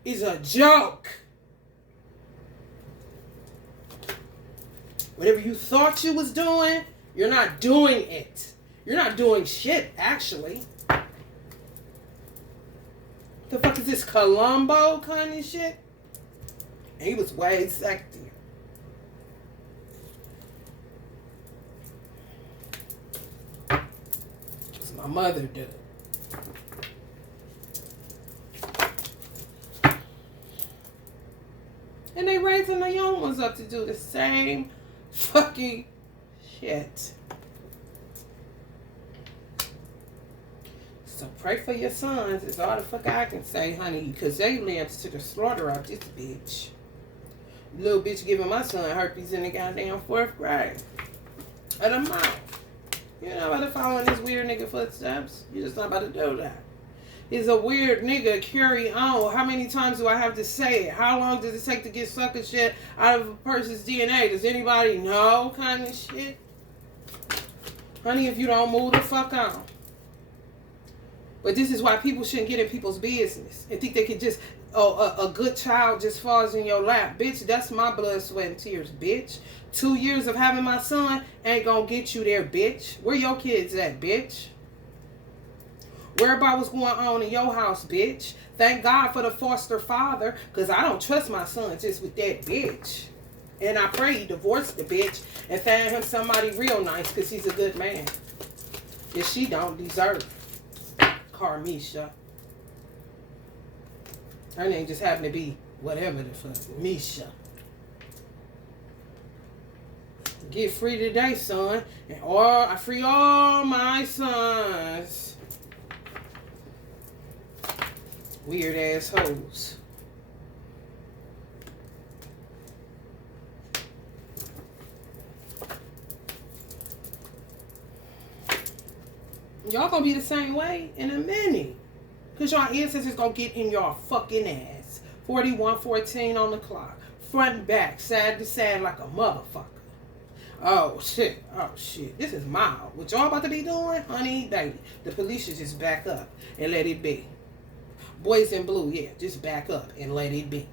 is a joke. Whatever you thought you was doing, you're not doing it. You're not doing shit, actually. The fuck is this, Columbo kind of shit? And he was way sexier. That's my mother did. And they raising the young ones up to do the same fucking shit. So pray for your sons is all the fuck I can say, honey, because they live to the slaughter of this bitch. Little bitch giving my son herpes in the goddamn 4th grade. Of the mouth. You're not about to follow in this weird nigga footsteps. You're just not about to do that. He's a weird nigga. Carry on. How many times do I have to say it? How long does it take to get sucker shit out of a person's DNA? Does anybody know? Kind of shit. Honey, if you don't move the fuck on. But this is why people shouldn't get in people's business and think they could just, a good child just falls in your lap. Bitch, that's my blood, sweat, and tears, bitch. 2 years of having my son ain't gonna get you there, bitch. Where your kids at, bitch? Worry about what's going on in your house, bitch. Thank God for the foster father, because I don't trust my son just with that bitch. And I pray he divorce the bitch and find him somebody real nice, because he's a good man. That she don't deserve. Carmisha. Her name just happened to be whatever the fuck. Misha. Get free today, son. And I free all my sons. Weird ass hoes. Y'all gonna be the same way in a minute. Because y'all ancestors gonna get in y'all fucking ass. 41:14 on the clock. Front and back, side to side like a motherfucker. Oh shit, oh shit. This is mild. What y'all about to be doing? Honey, baby. The police should just back up and let it be. Boys in blue, yeah, just back up and let it be.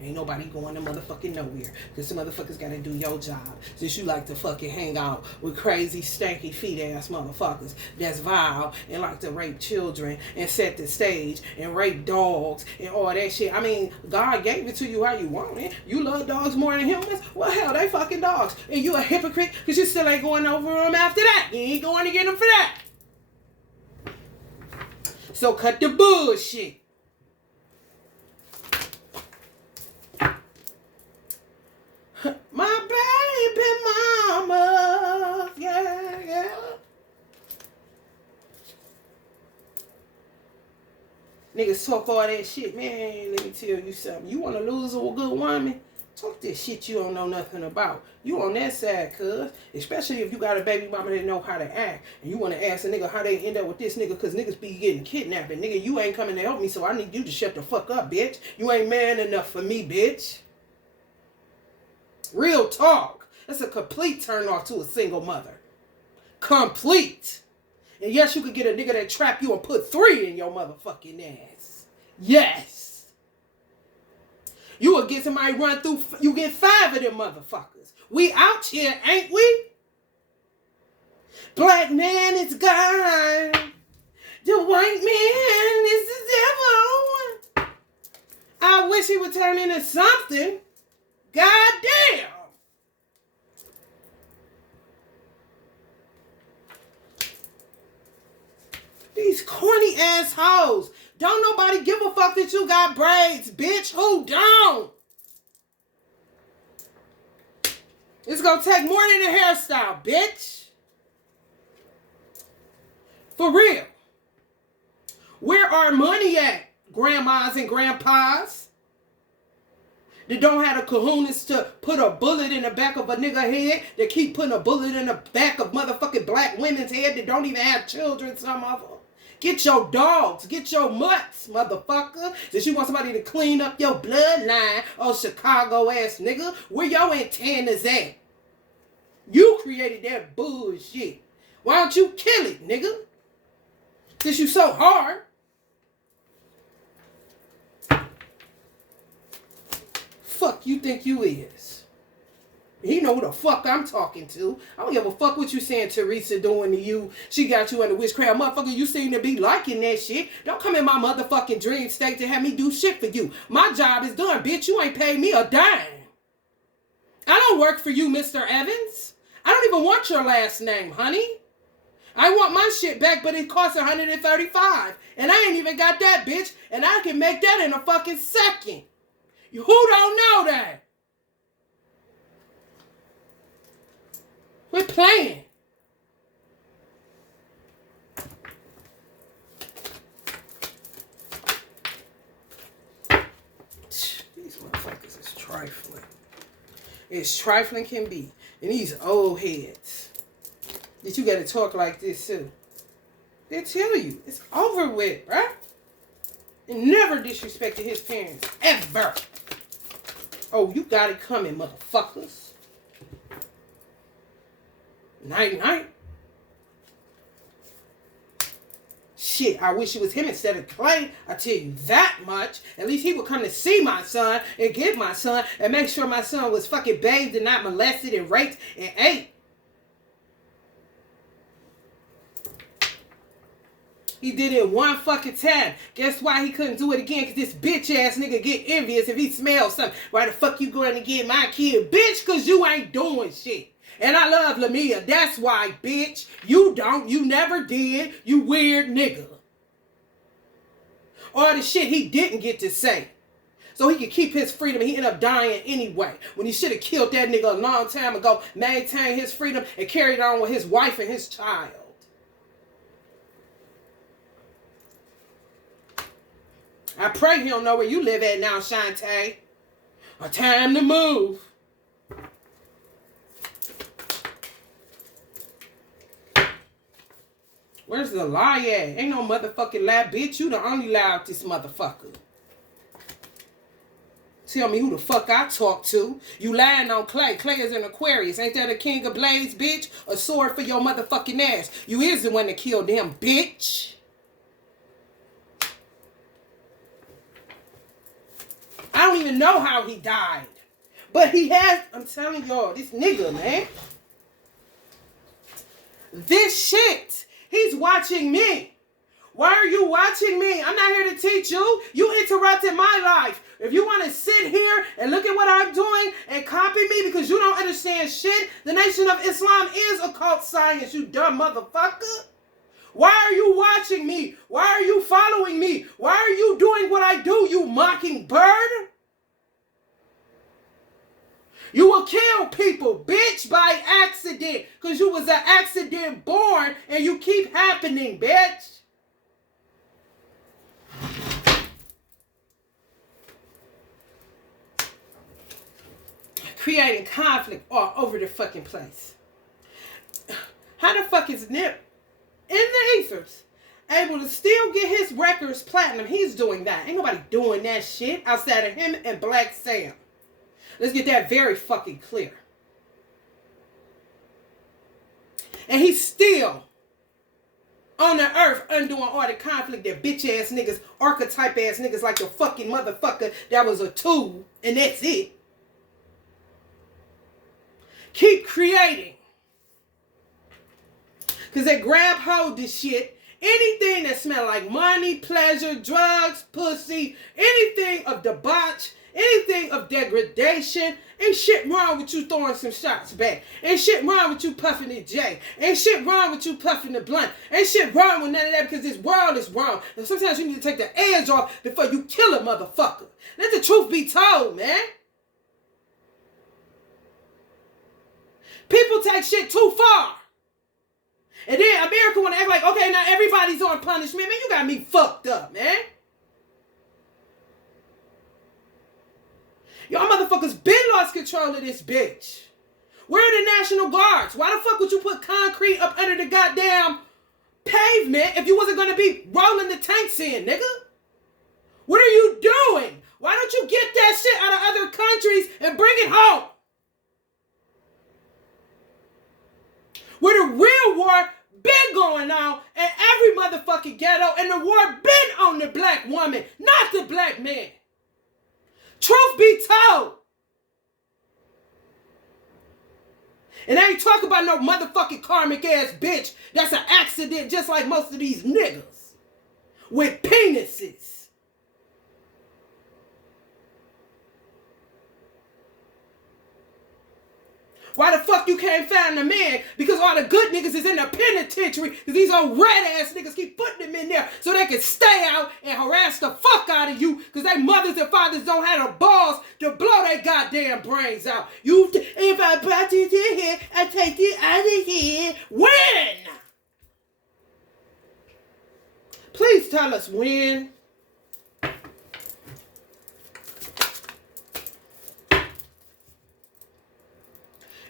Ain't nobody going to motherfucking nowhere. Because some motherfuckers got to do your job. Since you like to fucking hang out with crazy, stanky, feet-ass motherfuckers that's vile and like to rape children and set the stage and rape dogs and all that shit. I mean, God gave it to you how you want it. You love dogs more than humans? Well, hell, they fucking dogs. And you a hypocrite because you still ain't going over them after that. You ain't going to get them for that. So cut the bullshit. My baby mama, yeah, yeah. Niggas talk all that shit, man. Let me tell you something. You want to lose a good woman? Talk this shit you don't know nothing about. You on that side, cuz. Especially if you got a baby mama that know how to act. And you want to ask a nigga how they end up with this nigga because niggas be getting kidnapped. And nigga, you ain't coming to help me, so I need you to shut the fuck up, bitch. You ain't man enough for me, bitch. Real talk. That's a complete turn off to a single mother. Complete. And yes, you could get a nigga that trap you and put 3 in your motherfucking ass. Yes. You will get somebody run through, you get 5 of them motherfuckers. We out here, ain't we? Black man is gone. The white man is the devil. I wish he would turn into something. God damn. These corny assholes. Don't nobody give a fuck that you got braids, bitch. Who don't? It's gonna take more than a hairstyle, bitch. For real. Where our money at, grandmas and grandpas? That don't have the kahunas to put a bullet in the back of a nigga head. That keep putting a bullet in the back of motherfucking black women's head that don't even have children, some of them. Get your dogs. Get your mutts, motherfucker. Since you want somebody to clean up your bloodline, oh Chicago ass nigga. Where your antennas at? You created that bullshit. Why don't you kill it, nigga? Since you so hard. Fuck you think you is? He know who the fuck I'm talking to. I don't give a fuck what you saying Teresa doing to you. She got you in the witchcraft. Motherfucker, you seem to be liking that shit. Don't come in my motherfucking dream state to have me do shit for you. My job is done, bitch. You ain't paid me a dime. I don't work for you, Mr. Evans. I don't even want your last name, honey. I want my shit back, but it costs $135. And I ain't even got that, bitch. And I can make that in a fucking second. Who don't know that? We're playing. These motherfuckers is trifling. It's trifling can be. And these old heads. that you gotta talk like this too. They tell you. It's over with, bruh. And never disrespected his parents. Ever. Oh, you got it coming, motherfuckers. Night, night. Shit, I wish it was him instead of Clay. I tell you that much. At least he would come to see my son and get my son and make sure my son was fucking bathed and not molested and raped and ate. He did it one fucking time. Guess why he couldn't do it again? Because this bitch ass nigga get envious if he smells something. Why the fuck you going to get my kid? Bitch, because you ain't doing shit. And I love Lamia. That's why, bitch. You don't. You never did. You weird nigga. All the shit he didn't get to say. So he could keep his freedom. He ended up dying anyway. When he should have killed that nigga a long time ago. Maintained his freedom and carried on with his wife and his child. I pray he don't know where you live at now, Shantae. A time to move. Where's the lie at? Ain't no motherfucking lie, bitch. You the only lie out this motherfucker. Tell me who the fuck I talk to. You lying on Clay. Clay is an Aquarius. Ain't that a king of blades, bitch? A sword for your motherfucking ass. You is the one that killed him, bitch. I don't even know how he died. But he has, I'm telling y'all, this nigga, man. This shit. He's watching me. Why are you watching me? I'm not here to teach you. You interrupted my life. If you want to sit here and look at what I'm doing and copy me because you don't understand shit, the Nation of Islam is occult science, you dumb motherfucker. Why are you watching me? Why are you following me? Why are you doing what I do, you mockingbird? You will kill people, bitch, by accident. Because you was an accident born and you keep happening, bitch. Creating conflict all over the fucking place. How the fuck is Nip in the ethers able to still get his records platinum? He's doing that. Ain't nobody doing that shit outside of him and Black Sam. Let's get that very fucking clear. And he's still on the earth undoing all the conflict that bitch ass niggas, archetype ass niggas like the fucking motherfucker that was a tool and that's it. Keep creating. Because they grab hold of shit. Anything that smell like money, pleasure, drugs, pussy, anything of debauch, anything of degradation. Ain't shit wrong with you throwing some shots back. Ain't shit wrong with you puffing the J. Ain't shit wrong with you puffing the blunt. Ain't shit wrong with none of that because this world is wrong. And sometimes you need to take the edge off before you kill a motherfucker. Let the truth be told, man. People take shit too far. And then America want to act like, okay, now everybody's on punishment. Man, you got me fucked up, man. Y'all motherfuckers been lost control of this bitch. Where are the National Guards? Why the fuck would you put concrete up under the goddamn pavement if you wasn't going to be rolling the tanks in, nigga? What are you doing? Why don't you get that shit out of other countries and bring it home? Where the real war been going on in every motherfucking ghetto, and the war been on the black woman, not the black man. Truth be told. And I ain't talking about no motherfucking karmic ass bitch that's an accident just like most of these niggas with penises. Why the fuck you can't find a man? Because all the good niggas is in the penitentiary. Because these old red ass niggas keep putting them in there so they can stay out and harass the fuck out of you. Because their mothers and fathers don't have the balls to blow their goddamn brains out. If I brought you to here, I take you out of here. When? Please tell us when.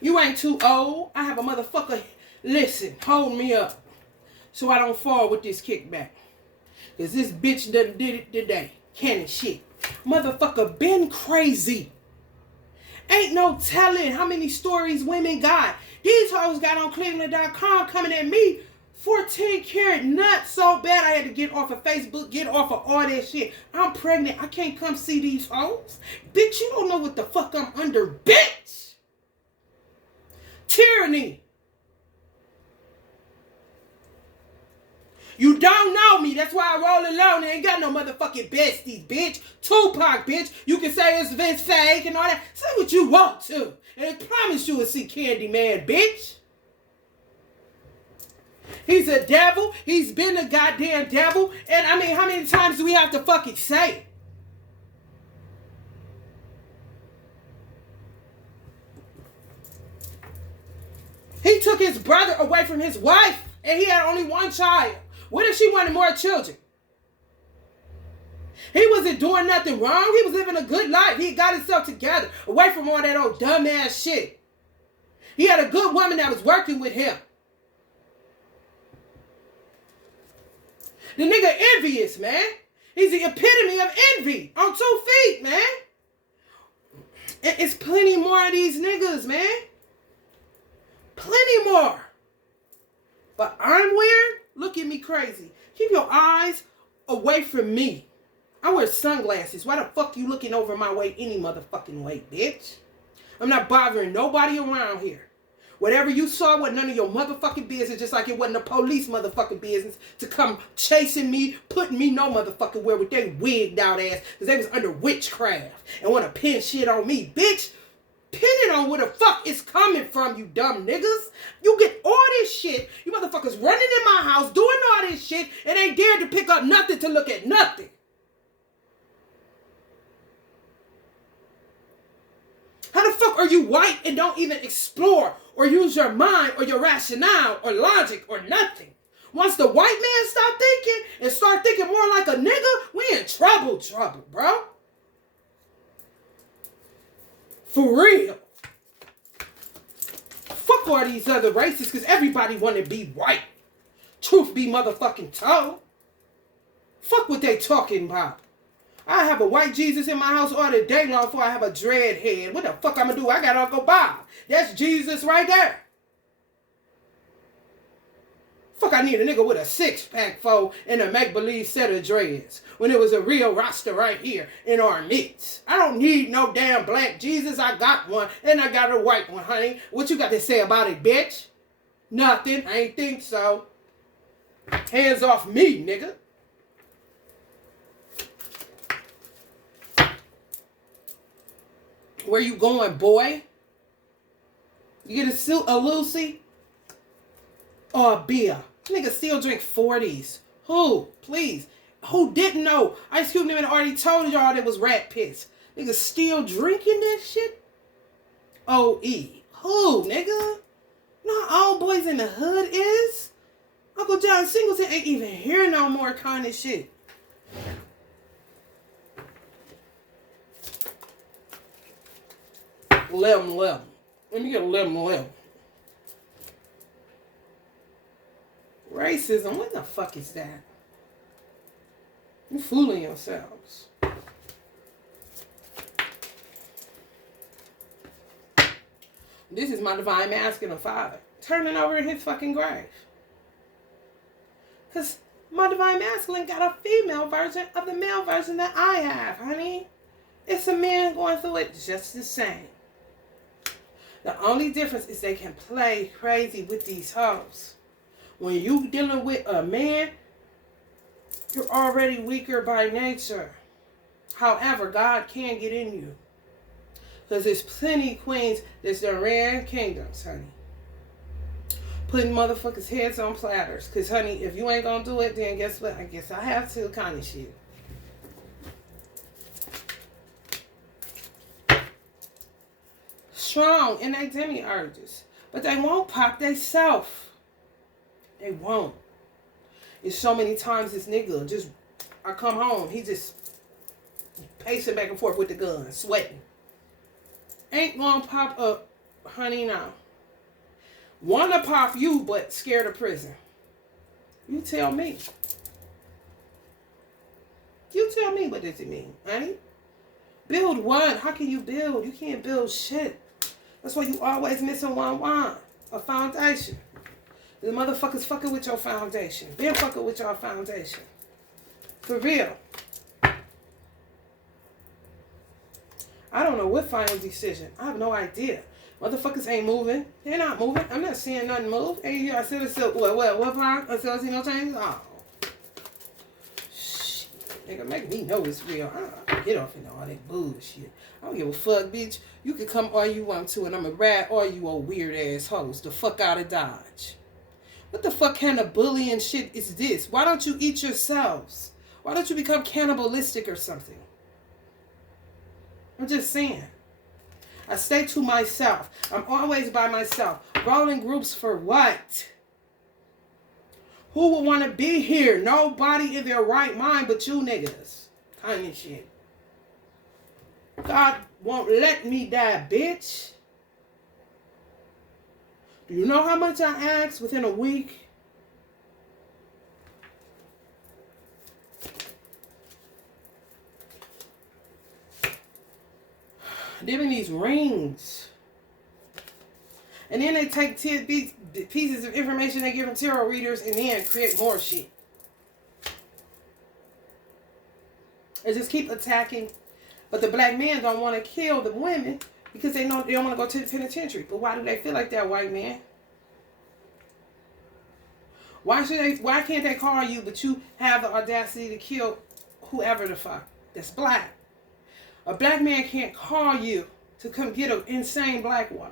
You ain't too old. I have a motherfucker Listen, hold me up so I don't fall with this kickback. Because this bitch done did it today. Cannon shit. Motherfucker been crazy. Ain't no telling how many stories women got. These hoes got on Cleveland.com coming at me 14 karat nuts so bad I had to get off of Facebook, get off of all that shit. I'm pregnant. I can't come see these hoes. Bitch, you don't know what the fuck I'm under, bitch. Tyranny. You don't know me. That's why I roll alone. I ain't got no motherfucking besties, bitch. Tupac, bitch. You can say it's Vince fake and all that. Say what you want to. And I promise you will see Candyman, bitch. He's a devil. He's been a goddamn devil. And I mean, how many times do we have to fucking say it? He took his brother away from his wife. And he had only one child. What if she wanted more children? He wasn't doing nothing wrong. He was living a good life. He got himself together. Away from all that old dumbass shit. He had a good woman that was working with him. The nigga envious, man. He's the epitome of envy. On 2 feet, man. And it's plenty more of these niggas, man. Plenty more. But I'm weird? Look at me crazy. Keep your eyes away from me. I wear sunglasses. Why the fuck you looking over my way any motherfucking way, bitch? I'm not bothering nobody around here. Whatever you saw wasn't none of your motherfucking business, just like it wasn't the police motherfucking business to come chasing me, putting me no motherfucking where with they wigged out ass, because they was under witchcraft and want to pin shit on me, bitch. Pin it on where the fuck it's coming from, you dumb niggas. You get all this shit. You motherfuckers running in my house, doing all this shit, and ain't dared to pick up nothing to look at nothing. How the fuck are you white and don't even explore or use your mind or your rationale or logic or nothing? Once the white man stop thinking and start thinking more like a nigga, we in trouble, bro. For real. Fuck all these other races, because everybody want to be white. Truth be motherfucking told. Fuck what they talking about. I have a white Jesus in my house all the day long before I have a dread head. What the fuck I'm going to do? I got Uncle Bob. That's Jesus right there. Fuck, I need a nigga with a 6-pack for and a make-believe set of dreads when it was a real roster right here in our midst. I don't need no damn black Jesus. I got one and I got a white one, honey. What you got to say about it, bitch? Nothing. I ain't think so. Hands off me, nigga. Where you going, boy? You get a Lucy or a beer? Nigga still drink 40s. Who? Please. Who didn't know? Ice Cube and already told y'all that was rat piss. Nigga still drinking that shit? O.E. Who, nigga? No, all boys in the hood is? Uncle John Singleton ain't even here no more kind of shit. Lemon. Let me get a lemon. Racism, what the fuck is that? You fooling yourselves. This is my divine masculine father turning over in his fucking grave. Because my divine masculine got a female version of the male version that I have, honey. It's a man going through it just the same. The only difference is they can play crazy with these hoes. When you dealing with a man, you're already weaker by nature. However, God can get in you. Because there's plenty of queens that's the rare kingdoms, honey. Putting motherfuckers' heads on platters. Because, honey, if you ain't going to do it, then guess what? I guess I have to kind of shit. Strong in their demiurges. But they won't pop they self. They won't. It's so many times this nigga just, I come home, he just pacing back and forth with the gun, sweating. Ain't gonna pop up, honey, now. Want to pop you, but scared of prison. You tell me. You tell me, what does it mean, honey? Build what? How can you build? You can't build shit. That's why you always missing one, a foundation. The motherfuckers fucking with your foundation. Been fucking with your foundation. For real. I don't know what final decision. I have no idea. Motherfuckers ain't moving. They're not moving. I'm not seeing nothing move. Hey, I said it's still, what plan? I still see no changes? Oh. Shit. Nigga, make me know it's real. I get off in all that bullshit. I don't give a fuck, bitch. You can come all you want to, and I'm a rat all you old weird ass hoes. The fuck out of Dodge. What the fuck kind of bullying shit is this? Why don't you eat yourselves? Why don't you become cannibalistic or something? I'm just saying. I stay to myself. I'm always by myself. Rolling groups for what? Who would want to be here? Nobody in their right mind but you niggas. Kind of shit. God won't let me die, bitch. Do you know how much I asked within a week? Giving these rings. And then they take 10 pieces of information they give them tarot readers and then create more shit. They just keep attacking. But the black men don't want to kill the women because they know they don't want to go to the penitentiary. But why do they feel like that, white man? Why can't they call you, but you have the audacity to kill whoever the fuck that's black? A black man can't call you to come get an insane black woman.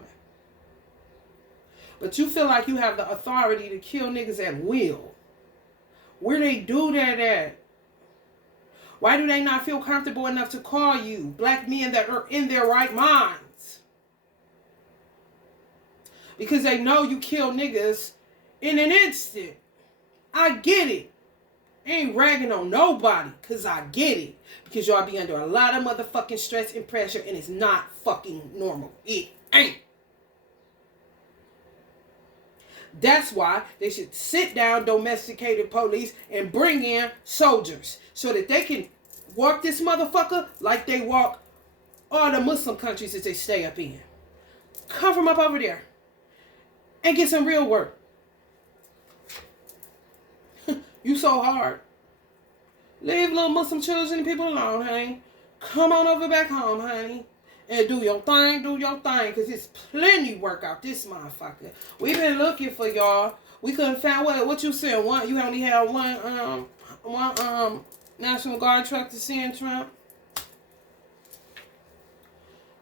But you feel like you have the authority to kill niggas at will. Where they do that at? Why do they not feel comfortable enough to call you black men that are in their right minds? Because they know you kill niggas in an instant. I get it. I ain't ragging on nobody, because I get it. Because y'all be under a lot of motherfucking stress and pressure, and it's not fucking normal. It ain't. That's why they should sit down domesticated police and bring in soldiers so that they can walk this motherfucker like they walk all the Muslim countries that they stay up in. Come from up over there and get some real work. You so hard. Leave little Muslim children and people alone, honey. Come on over back home, honey. And do your thing, because it's plenty work out this motherfucker. We've been looking for y'all. We couldn't find what you said. You only had one National Guard truck to send Trump.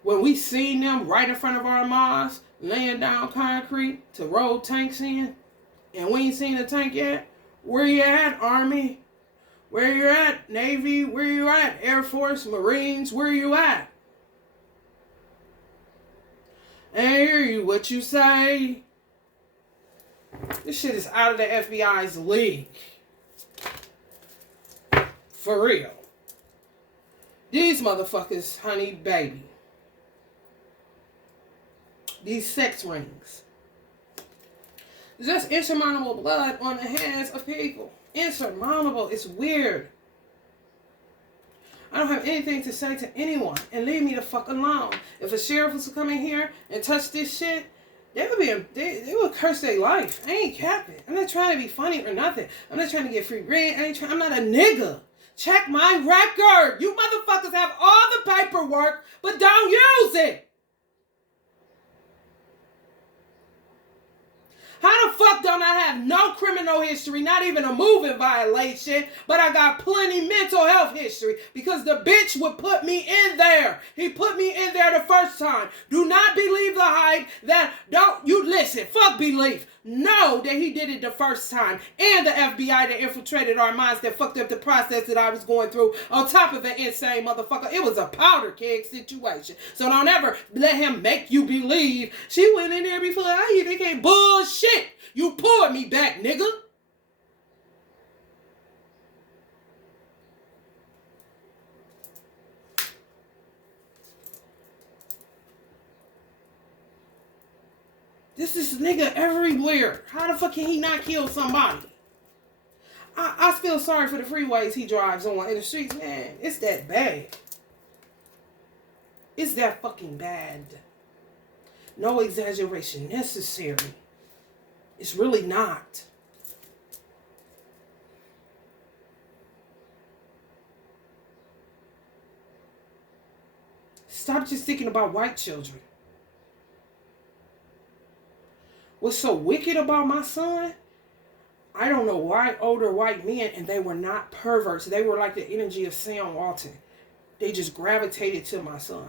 When we seen them right in front of our mosque, laying down concrete to roll tanks in, and we ain't seen a tank yet. Where you at, Army? Where you at, Navy? Where you at, Air Force, Marines? Where you at? I hear you. What you say? This shit is out of the FBI's league. For real. These motherfuckers, honey, baby. These sex rings. Just insurmountable blood on the hands of people. Insurmountable. It's weird. I don't have anything to say to anyone. And leave me the fuck alone. If a sheriff was to come in here and touch this shit, they would curse their life. I ain't capping. I'm not trying to be funny or nothing. I'm not trying to get free rent. I'm not a nigga. Check my record. You motherfuckers have all the paperwork, but don't use it. How the fuck don't I have no criminal history, not even a moving violation, but I got plenty mental health history because the bitch would put me in there. He put me in there the first time. Do not believe the hype that listen, fuck belief. Know that he did it the first time. And the FBI that infiltrated our minds that fucked up the process that I was going through on top of an insane motherfucker. It was a powder keg situation. So don't ever let him make you believe she went in there before I even came. Bullshit. You pulled me back, nigga. This is nigga everywhere. How the fuck can he not kill somebody? I feel sorry for the freeways he drives on in the streets, man. It's that bad. It's that fucking bad. No exaggeration necessary. It's really not. Stop just thinking about white children. What's so wicked about my son? I don't know why older white men, and they were not perverts. They were like the energy of Sam Walton. They just gravitated to my son.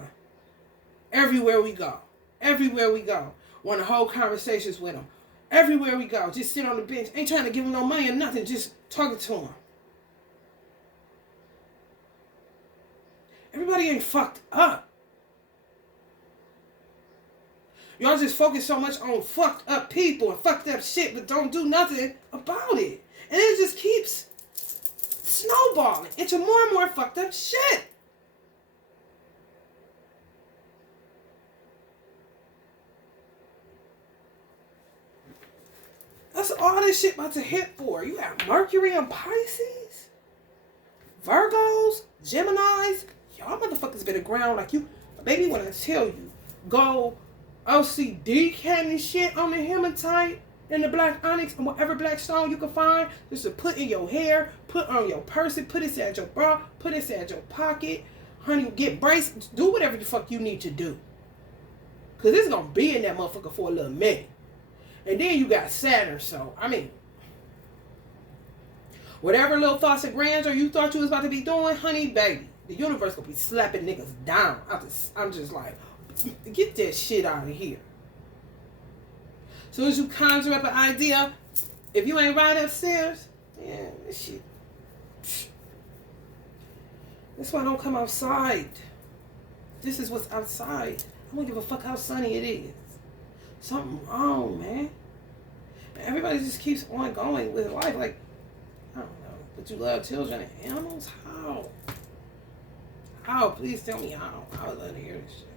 Everywhere we go. Everywhere we go. Want to hold conversations with him. Everywhere we go. Just sit on the bench. Ain't trying to give him no money or nothing. Just talking to him. Everybody ain't fucked up. Y'all just focus so much on fucked up people and fucked up shit, but don't do nothing about it. And it just keeps snowballing into more and more fucked up shit. That's all this shit about to hit for. You got Mercury and Pisces, Virgos, Geminis. Y'all motherfuckers been aground like you. Baby, when I tell you, go OCD candy shit on the hematite and the black onyx and whatever black stone you can find, just to put in your hair, put on your purse, put it inside your bra, put it inside your pocket. Honey, get braced. Do whatever the fuck you need to do. Because it's going to be in that motherfucker for a little minute. And then you got Saturn, so, I mean, whatever little thoughts and grandeur you thought you was about to be doing, honey, baby, the universe going to be slapping niggas down. I'm just like, get that shit out of here. As soon as you conjure up an idea, if you ain't right upstairs, yeah, this shit. That's why I don't come outside. This is what's outside. I don't give a fuck how sunny it is. Something wrong, man. Everybody just keeps on going with life. Like, I don't know. But you love children and animals? How? How? Please tell me how. I would love to hear this shit.